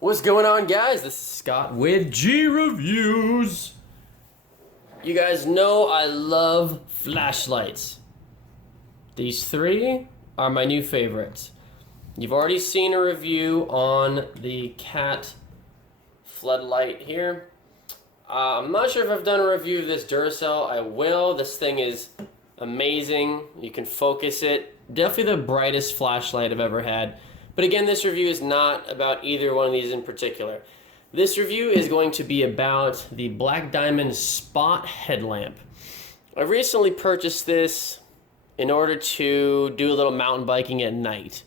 What's going on, guys? This is Scott with GReviewz. You guys know I love flashlights. These three are my new favorites. You've already seen a review on the cat floodlight here. I'm not sure if I've done a review of this Duracell. I will. This thing is amazing. You can focus it. Definitely the brightest flashlight I've ever had. But again, this review is not about either one of these in particular. This review is going to be about the Black Diamond Spot Headlamp. I recently purchased this in order to do a little mountain biking at night.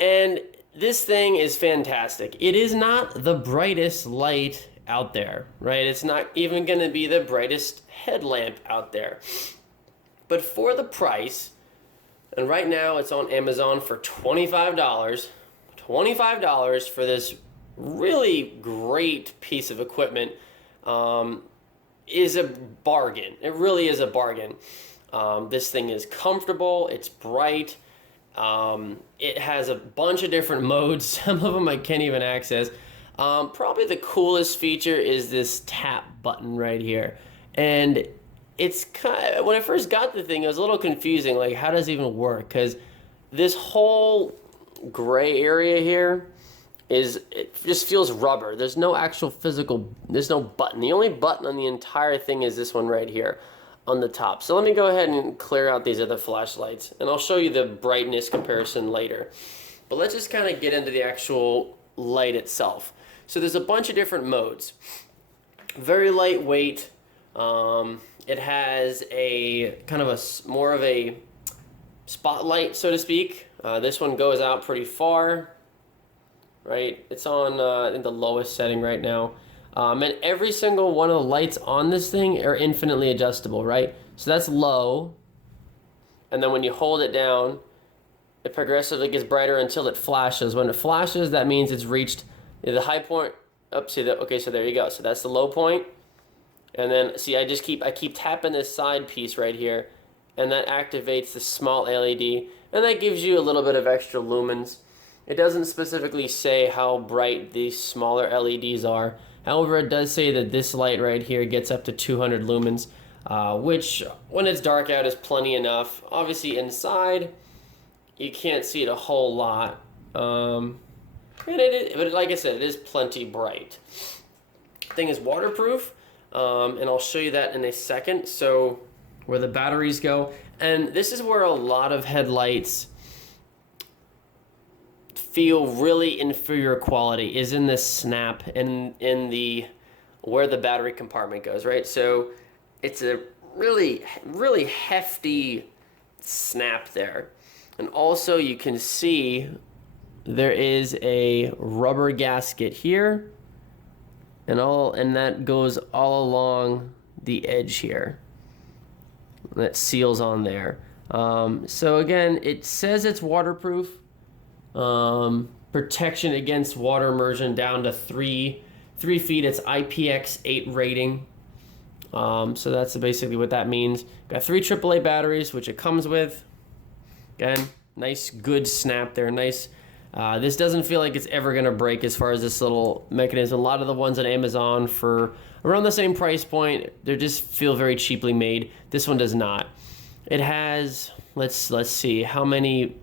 And this thing is fantastic. It is not the brightest light out there, right? It's not even going to be the brightest headlamp out there. But for the price, and right now it's on Amazon for $25. $25 for this really great piece of equipment is a bargain. It really is a bargain. This thing is comfortable. It's bright. It has a bunch of different modes. Some of them I can't even access. Probably the coolest feature is this tap button right here. And it's kind of, when I first got the thing, it was a little confusing. Like, how does it even work? Because this whole gray area here it just feels rubber. There's no actual physical, there's no button. The only button on the entire thing is this one right here on the top. So let me go ahead and clear out these other flashlights, and I'll show you the brightness comparison later. But let's just kind of get into the actual light itself. So there's a bunch of different modes. Very lightweight. It has a kind of a more of a spotlight, so to speak. This one goes out pretty far, right? It's on in the lowest setting right now. And every single one of the lights on this thing are infinitely adjustable, right? So that's low. And then when you hold it down, it progressively gets brighter until it flashes. When it flashes, that means it's reached the high point. Okay, so there you go. So that's the low point. And then, see, I keep tapping this side piece right here, and that activates the small LED, and that gives you a little bit of extra lumens. It doesn't specifically say how bright these smaller LEDs are. However, it does say that this light right here gets up to 200 lumens, which, when it's dark out, is plenty enough. Obviously, inside, you can't see it a whole lot. But like I said, it is plenty bright. The thing is waterproof. And I'll show you that in a second. So where the batteries go, and this is where a lot of headlights feel really inferior quality, is in this snap and in the where the battery compartment goes, right? So it's a really hefty snap there. And also you can see there is a rubber gasket here. And that goes all along the edge here. That seals on there. So again, it says it's waterproof. Protection against water immersion down to 3 feet. It's IPX8 rating. So that's basically what that means. Got 3 AAA batteries, which it comes with. Again, nice, good snap there. Nice. This doesn't feel like it's ever going to break as far as this little mechanism. A lot of the ones on Amazon for around the same price point, they just feel very cheaply made. This one does not. It has, let's see, how many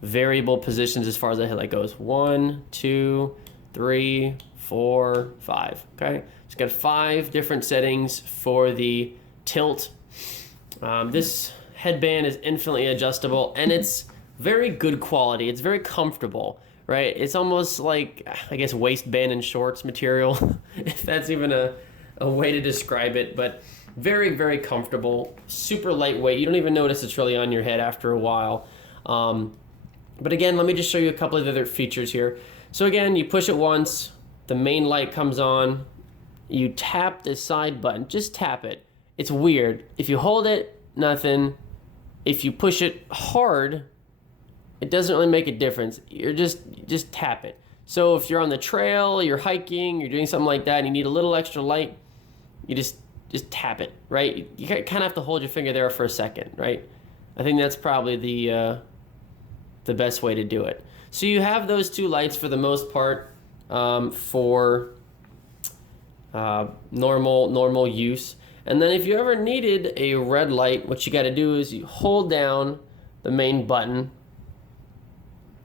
variable positions as far as the headlight goes. 1, 2, 3, 4, 5. Okay, it's got 5 different settings for the tilt. This headband is infinitely adjustable, and it's very good quality. It's very comfortable, right? It's almost like, I guess, waistband and shorts material, if that's even a way to describe it. But very, very comfortable, super lightweight. You don't even notice it's really on your head after a while. But again, let me just show you a couple of the other features here. So again, you push it once, the main light comes on. You tap the side button, just tap it. It's weird. If you hold it, nothing. If you push it hard, it doesn't really make a difference. You're just tap it. So if you're on the trail, you're hiking, you're doing something like that, and you need a little extra light, you just tap it, right? You kind of have to hold your finger there for a second, right? I think that's probably the best way to do it. So you have those 2 lights for the most part. for normal use. And then if you ever needed a red light, what you got to do is you hold down the main button.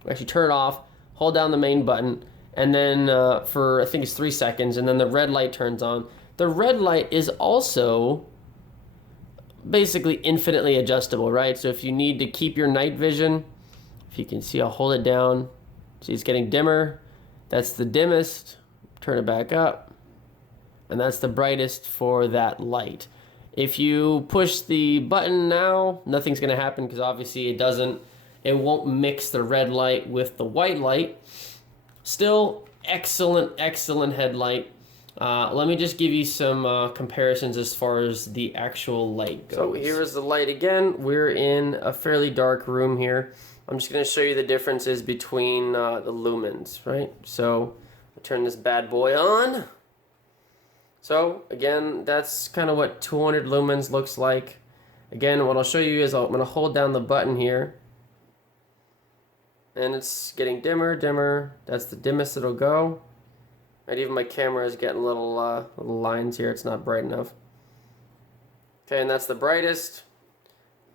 Actually, turn it off, hold down the main button, and then for, I think it's 3 seconds, and then the red light turns on. The red light is also basically infinitely adjustable, right? So if you need to keep your night vision, if you can see, I'll hold it down. See, it's getting dimmer. That's the dimmest. Turn it back up. And that's the brightest for that light. If you push the button now, nothing's going to happen because obviously it won't mix the red light with the white light. Still, excellent headlight. Let me just give you some comparisons as far as the actual light goes. So here is the light again. We're in a fairly dark room here. I'm just going to show you the differences between the lumens, right? So I'll turn this bad boy on. So again, that's kind of what 200 lumens looks like. Again, what I'll show you is I'm going to hold down the button here. And it's getting dimmer. That's the dimmest it'll go. Right, even my camera is getting little lines here. It's not bright enough. Okay, and that's the brightest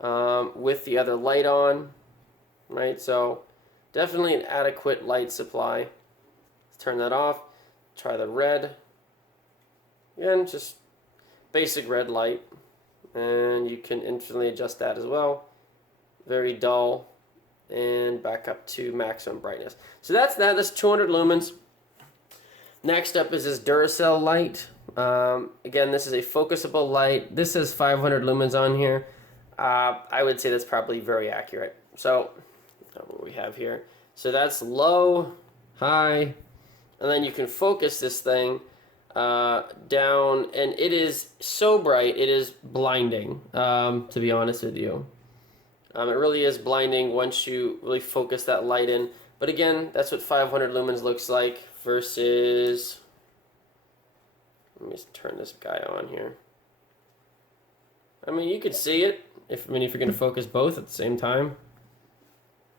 with the other light on. Right, so definitely an adequate light supply. Let's turn that off. Try the red. Again, just basic red light. And you can infinitely adjust that as well. Very dull. And back up to maximum brightness. So that's that. That's 200 lumens. Next up is this Duracell light. Again, this is a focusable light. This says 500 lumens on here. I would say that's probably very accurate. So what we have here. So that's low, high, and then you can focus this thing down, and it is so bright, it is blinding, to be honest with you. It really is blinding once you really focus that light in. But again, that's what 500 lumens looks like versus, let me just turn this guy on here. I mean, you could see it, if you're going to focus both at the same time.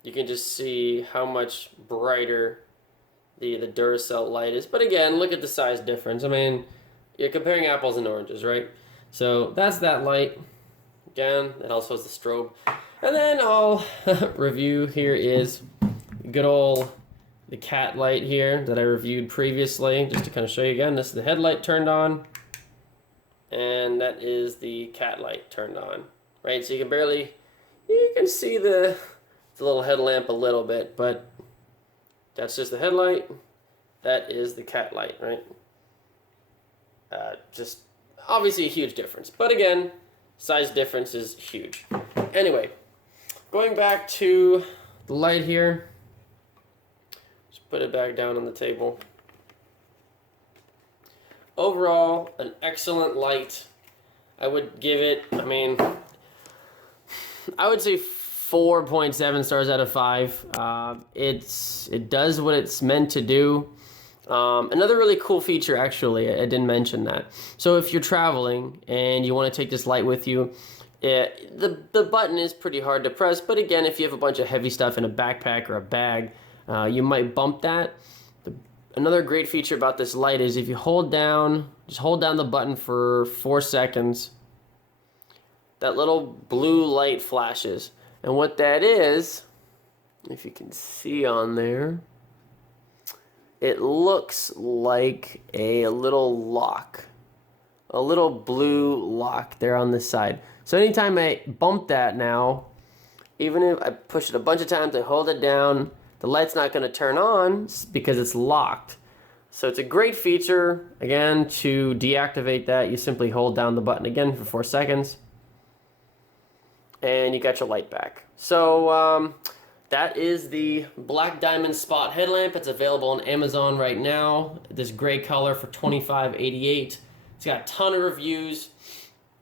You can just see how much brighter the Duracell light is. But again, look at the size difference. I mean, you're comparing apples and oranges, right? So that's that light. Again, it also has the strobe. And then I'll review here is good old the cat light here that I reviewed previously, just to kind of show you again. This is the headlight turned on, and that is the cat light turned on, right? So you can see the little headlamp a little bit, but that's just the headlight. That is the cat light, right? Just obviously a huge difference, but again, size difference is huge. Anyway, going back to the light here. Put it back down on the table. Overall, an excellent light. I would give it, I mean, I would say 4.7 stars out of 5. It does what it's meant to do. Another really cool feature, actually, I didn't mention that. So if you're traveling and you want to take this light with you, the button is pretty hard to press. But again, if you have a bunch of heavy stuff in a backpack or a bag, you might bump that. Another great feature about this light is if you just hold down the button for 4 seconds, that little blue light flashes. And what that is, if you can see on there, it looks like a little lock. A little blue lock there on this side. So anytime I bump that now, even if I push it a bunch of times, I hold it down, the light's not going to turn on because it's locked. So it's a great feature. Again, to deactivate that, you simply hold down the button again for 4 seconds. And you got your light back. So that is the Black Diamond Spot Headlamp. It's available on Amazon right now. This gray color for $25.88. It's got a ton of reviews.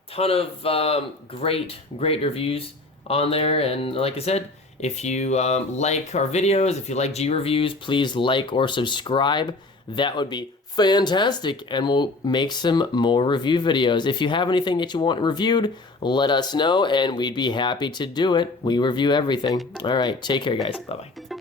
Ton of great reviews on there. And like I said, if you like our videos, if you like GReviewz, please like or subscribe. That would be fantastic, and we'll make some more review videos. If you have anything that you want reviewed, let us know, and we'd be happy to do it. We review everything. All right, take care, guys. Bye-bye.